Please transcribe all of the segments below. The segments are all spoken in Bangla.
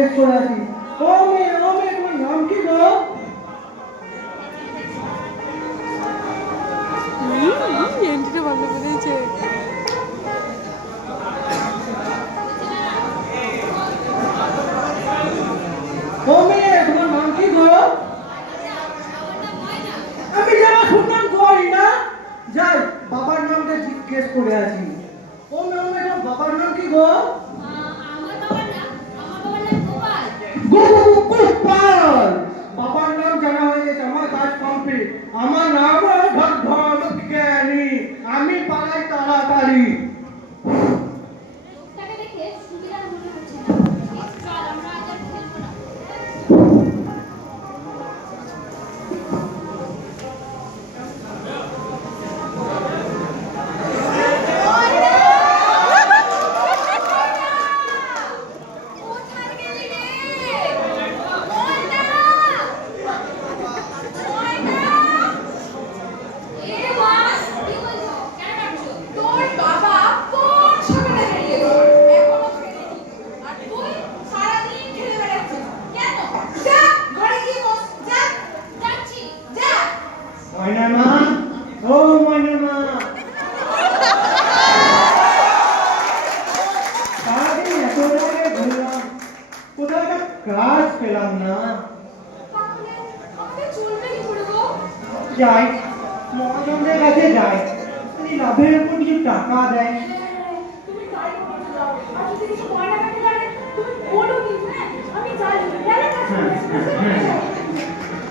জিজ্ঞেস করে আছি। ও মেয়ে তোমার নাম কি গো? এন্ট্রিটা ভালো করেছে। ও মেয়ে তোমার নাম কি গো? আমি যারা শুনলাম করি না, যাই বাবার নামটা জিজ্ঞেস করে আছি। ও মেয়ে তোমার বাবার নাম কি গো? গোপাল। বাবার নাম জানা হয়ে গেছে, আমার কাজ কমপ্লিট। আমার নাম জ্ঞানী, আমি পালাই তাড়াতাড়ি। কাজ পেলাম না, যাই মহাজনদের কাছে যাই, তিনি লাভের উপর কিছু টাকা দেয়।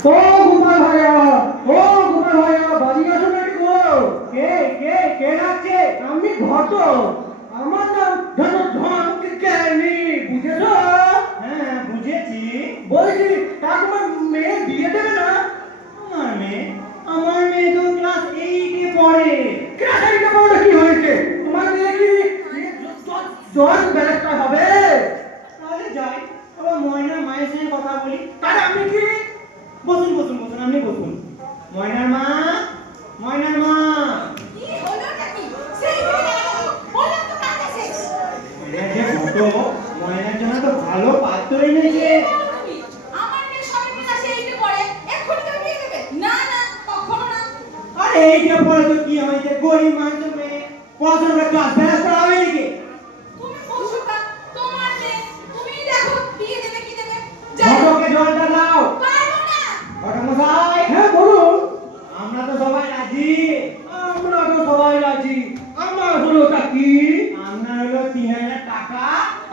ও গোপাল ভাইয়া, ও গোপাল ভাইয়া, বাড়ি আসো না একটু। কে কে কে ডাকছে? আমি ঘট, আমার নাম জ্ঞানী, বুঝেছো? হ্যাঁ বুঝেছি। বলছি তা তোমার মেয়ে বিয়ে দেবে না? আমার মেয়ে তো ক্লাস 8 এ পড়ে। ক্লাস 8 এ পড়ে কি হয়েছে? তোমার মেয়ে কি জজ ব্যারিস্টার হবে? তাহলে যাই, আবার ময়নার মায়ের সঙ্গে কথা বলি। তাহলে আপনি কি বসুন বসুন বসুন, আপনি বসুন। ময়নার মা, ময়নার মা। কি হলো নাকি? সেই বললাম তো কাজ আছে। যে ফটো ময়নার জন্য তো ভালো পাত্র এনেছে। আমার মেয়ে সবে ক্লাস 8 এ পড়ে, এক্ষুনি তুমি বিয়ে দেবে? না না, কখনো না। আরে এইটা পড়ে তো কি হয়েছে? গরিব মানুষের মেয়ে পড়াশোনা ক্লাস ব্যারিস্টার হবে নাকি? তুমি বসুকা, তোমার মেয়ে, তুমি দেখো বিয়ে দেবে কি দেবে। ফটোকে জলটা দাও। পারবো না। ফটো মশাই। হ্যাঁ বলুন। আমরা তো সবাই রাজি। আমরা তো সবাই রাজি। আমার হলোটা কি? আপনার হলো 3000 টাকা।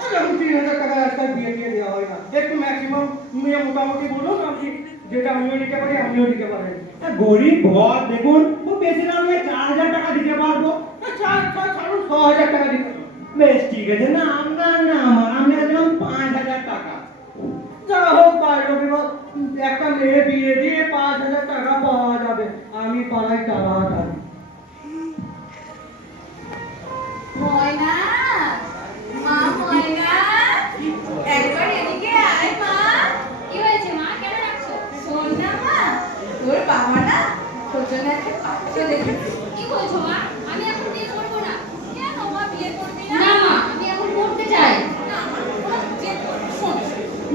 এরকম 3000 টাকা আজকাল বিয়ে দিয়ে দেওয়া হয় না। একটু ম্যাক্সিমাম মেয়ে মোটামুটি বলুন, আপনি যেটা আমিও নিতে পারি আপনিও নিতে পারেন। গরিব ঘর দেখুন, ও বেশি না হলে 4000 টাকা দিতে পারবো। ছাড়ুন 6000 টাকা দিতে। বেশ ঠিক আছে, না আপনার না আমার, আমরা দিলাম 5000 টাকা। যা হোক পারলো বিবাহ, একটা মেয়ে বিয়ে দিয়ে 5000 টাকা পাওয়া যাবে। আমি পালাই তাড়াতাড়ি। ময়না, মা ময়না, একবার এদিকে আয় মা। কি হয়েছে মা, কেন ডাকছো? শোন না মা, তোর বাবা না তোর জন্য একটা পাত্র দেখেছে। কি বলছো মা? আমি এখন বিয়ে করবো না। কেন মা বিয়ে করবি না? না মা, আমি এখন পড়তে চাই। না মা, ওরা যে শোন।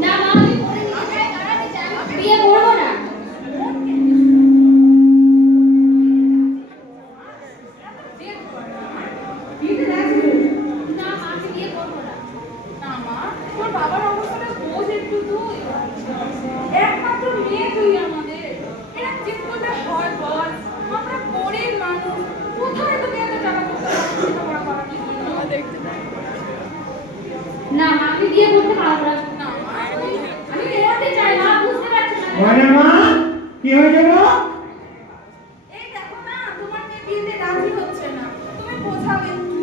না মা, আমি পড়ে নিতে চাই, দাঁড়াতে চাই, আমি বিয়ে করবো না। বিয়েতে রাজি হয়েছে। না মা, আমি বিয়ে করবো না। না মা, তোর বাবার অবস্থাটা বোঝ একটু তুই। একমাত্র মেয়ে তুই আমাদের। এরা ঠিক করলে হয় বল? আমরা গরিব মানুষ, কোথায় তোকে এত টাকা পয়সা লেখাপড়া করানোর জন্য? না মা, আমি বিয়ে করতে পারবো না। না মা, আমি পড়তে চাই মা, বুঝতে পারছো না? ময়নার মা, কি হয়েছে গো? এই দেখো না, তোমার মেয়ে বিয়েতে রাজি হচ্ছে না। তুমি বোঝাবে একটু।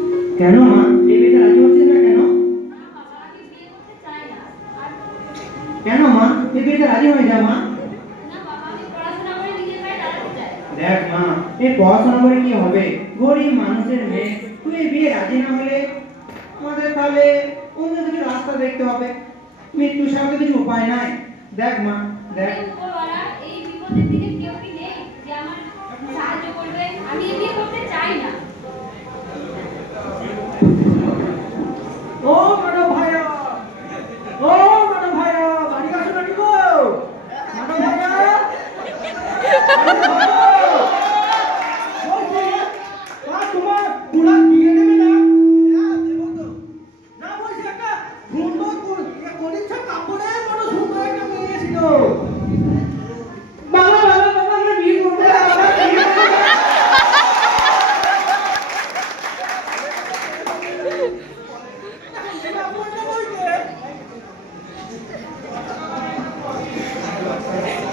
কেন মা, এই বিয়েতে রাজি হচ্ছে না কেন? না বাবা, আমি বিয়ে করতে চাই না। আর কেন মা, এই বিয়েতে রাজি হয়ে যা মা। না বাবা, আমি পড়াশোনা করে নিজের পায়ে দাঁড়াতে চাই। দেখ মা, এই পড়াশোনা করে কি হবে? গরিব মানুষের মেয়ে, তুই এই বিয়ে রাজি না হলে আমাদের তাহলে অন্য কিছু রাস্তা দেখতে হবে। মৃত্যু ছাড়া তো কিছু উপায় নাই। দেখ মা, দেখ। এই উপরওয়ালা, এই বিপদের দিনে কেউ কি নেই যে আমার সাহায্য করবে? আমি এই বিয়ে করতে চাই না। ও বড় ভাইয়া, ও বড়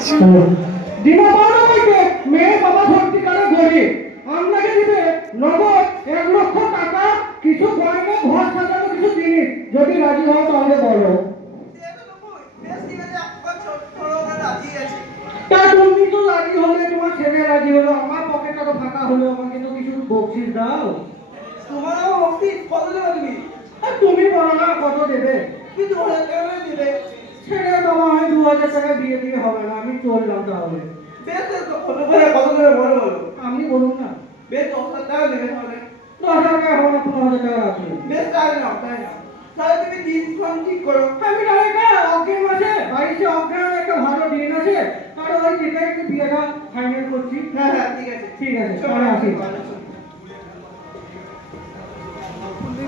দিনে 12 বইতে মেয়ে বাবা সত্যিকারের গরিব আপনাকে দিবে নগদ 1 লক্ষ টাকা কিছু গয়না ঘর সাজানো কিছু জিনিস যদি রাজি হও তাহলে বলো তা তুমি তো রাজি হলে তোমার ছেলে রাজি হলো আমার পকেটটা তো ফাঁকা হলো আমাকে তো কিছু বকশিস দাও তোমারও বকশিস কত দেবে তুমি? আর তুমি বলো না কত দেবে কি 2000 টাকা দিবে? ছেড়ে দেওয়া হয় 2000 টাকা দিয়ে দিয়ে হবে না আমি চললাম তাহলে বেশ তো কত করে বলো বলো। আপনি বলুন না বেশ 10,000 টাকা দেবে তাহলে। 10,000 টাকা হবে না 15,000 টাকা রাখি বেশ তাই নাও। তাহলে তুমি দিনক্ষণ ঠিক করো। আমি তাহলে অজ্ঞান আছে বাড়িতে অজ্ঞান একটা ভালো দিন আছে আর ওই যেটা একটু বিয়েটা ফাইনাল করছি হ্যাঁ হ্যাঁ ঠিক আছে। ঠিক আছে তাহলে আসি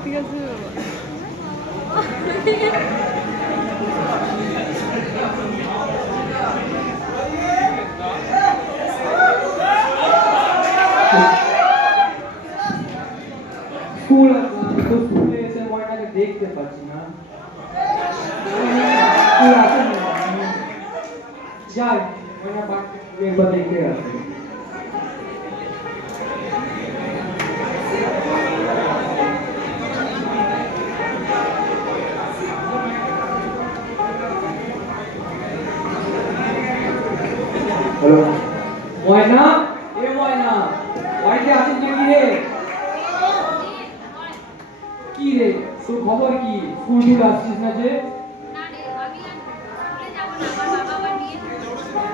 ঠিক আছে স্কুল তো স্কুলে এসে ময়নাকে দেখতে পাচ্ছি না স্কুল আছে না যাই ময়না বাড়িতে একবার দেখতে আসি হ্যালো ময়না এ ময়না বাড়িতে আছিস নাকি রে কি রে তোর খবর কি স্কুল টুল আসছিস না যে না রে আমি আর স্কুলে যাব না আমার বাবা আবার বিয়ে করবে।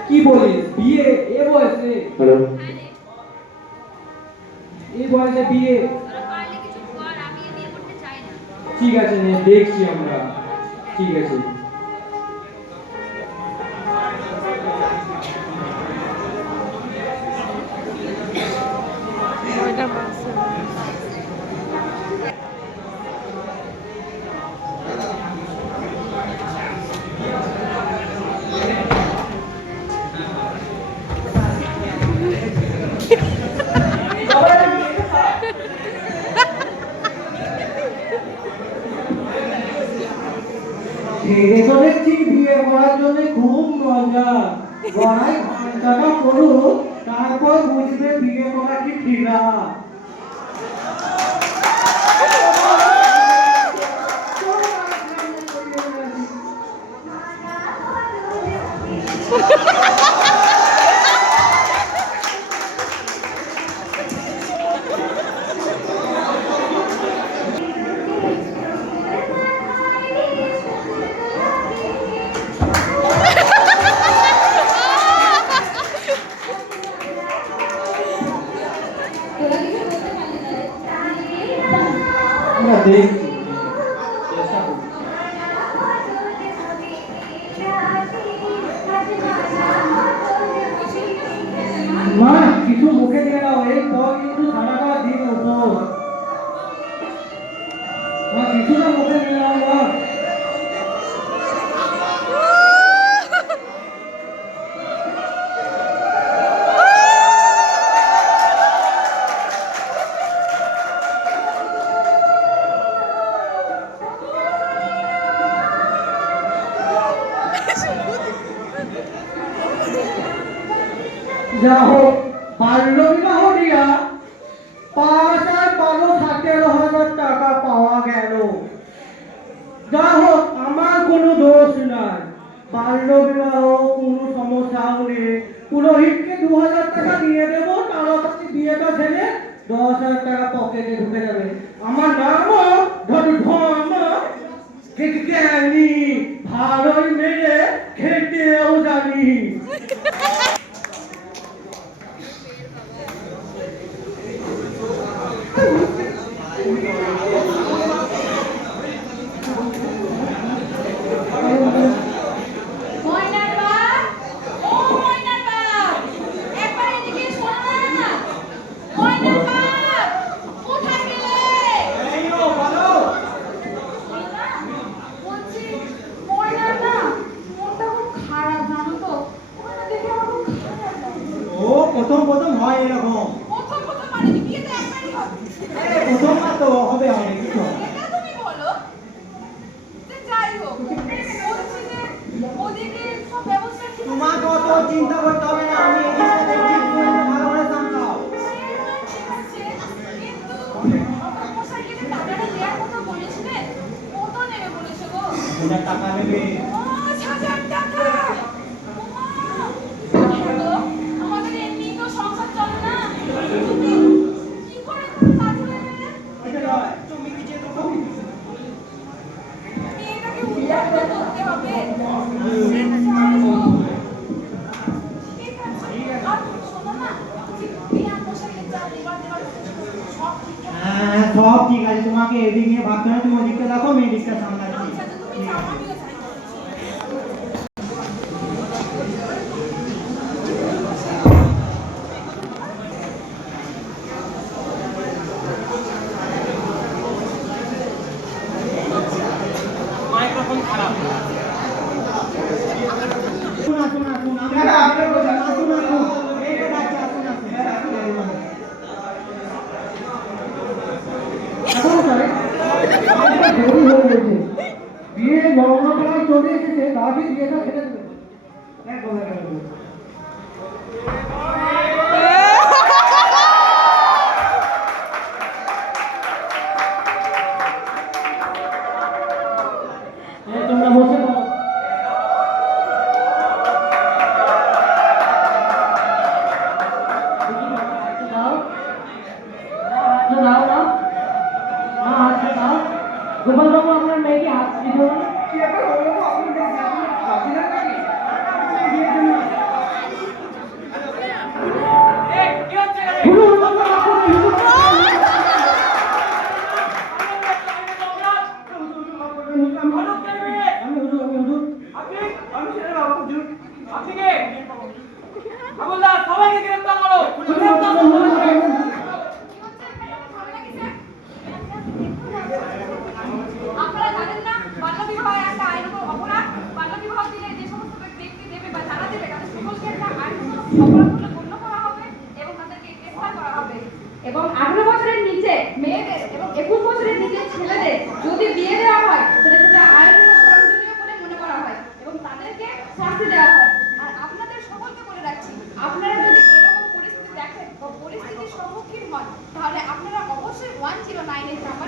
কি বলিস বিয়ে এ বয়সে হ্যালো হ্যাঁ রে এই বয়সে বিয়ে তোরা পারলে কিছু কর আমি এ বিয়ে করতে চাই না। ঠিক আছে নে দেখছি আমরা ঠিক আছে ওইটা মাসে ছেড়ে তো দেখছি বিয়ে করার জন্য খুব মজা গড়াই ঘন্টাটা করুক তারপর বুঝবে বিয়ে করা কি ঠিক না আমরা দেখছি চেষ্টা করছি মা কিছু মুখে দিয়ে দাও এই পর কিন্তু সারাটা দিন উপোস মা কিছুটা মুখে দিয়ে দাও মা যা হোক বাল্য বিবাহ দিয়া 5 আর 12 17,000 টাকা পাওয়া গেল যা হোক আমার কোনো দোষ নাই বাল্য বিবাহ কোনো সমস্যাও নেই পুরোহিতকে 2,000 টাকা দিয়ে দেবো তাড়াতাড়ি বিয়েটা ছেড়ে 10,000 টাকা পকেটে ঢুকে যাবে আমার নামও ধর্ম জ্ঞানী ভালোই মেরে খেতেও জানি ময়নার বাপ, ও ময়নার বাপ, একবার এদিকে শোনো না। ময়নার বাপ, কোথায় গেলে? বলছি, ময়নার না, মনটা খুব খারাপ জানো তো। ময়না দেখে আমার খুব খারাপ লাগে। ও প্রথম হয় এরকম। প্রথম মানে বিয়ে তো একবারই হবে। প্রথম না তো হবে অনেক কিছু। এটা তুমি বলো। যে যাই হোক, বলছি যে ওদিকে সব ব্যবস্থা ঠিক আছে? তোমাকে অত চিন্তা করতে হবে না, আমি এই জিনিসটা দেখছি, তুমি ভালো করে সামলাও। ঠিক আছে, কিন্তু মোটরসাইকেলের টাকাটা দেওয়ার কথা বলেছিলেন, কত নেবে বলেছো গো? 1000 টাকা নেবে। 5000 টাকা! ওমা! হ্যাঁ গো, আমাদের এমনি তো সংসার চলে না। তুমি কি করে রাজি হয়ে গেলে? মেয়েটাকে উদ্ধার তো করতে হবে। ঠিক আছে, আর শোনো না, যে বিনা পোশাকের যা দেবার সব ঠিকঠাক হ্যাঁ, সব ঠিক আছে, তোমাকে এদিক নিয়ে ভাবতে হবে, তুমি ওদিকটা দেখো, আমি এদিকটা সামলাচ্ছি। আচ্ছা, তো তুমি যাও, আমিও যাই। আসুন, আসুন, আসুন, হ্যাঁ, আপনি বলুন। আসুন, আসুন, এই তো ডাকছি, আসুন, আসুন। এখন স্যার, আমাদের দেরি হয়ে গেছে। বিয়ে লগ্নপ্রায় চলে এসেছে, দাবি বিয়েটা ছেড়ে দেবে। একদম, একদম। এই তোমরা বসে পড়ো। হাতটা দাও। হাতটা দাও না। হাতটা দাও। গোপাল বাবু, আপনার মেয়েকে হাত দিল না? কি ব্যাপার হলো গো? আপনি রাজি না নাকি? আমি ছেড়ে বাবা হুজুর। আপনারা জানেন না, বাল্যবিবাহ একটা আইনত অপরাধ। বাল্যবিবাহ দিলে যে সমস্ত ব্যক্তি দেবে বা যারা দেবে তাদের সকলকে একটা আইনত অপরাধ বলে গণ্য করা হবে এবং তাদেরকে গ্রেফতার করা হবে। এবং 18 বছরের নিচে মেয়েদের এবং 21 বছরের নিচে ছেলেদের যদি বিয়ে দেওয়া হয় তাহলে সেটা আইনত প্রয়োজনীয় বলে মনে করা হয় এবং তাদেরকে শাস্তি দেওয়া হয়। আর আপনাদের সকলকে বলে রাখছি, আপনারা যদি এরকম পরিস্থিতি দেখেন বা পরিস্থিতির সম্মুখীন হন, তাহলে আপনারা অবশ্যই 109 এর নাম্বার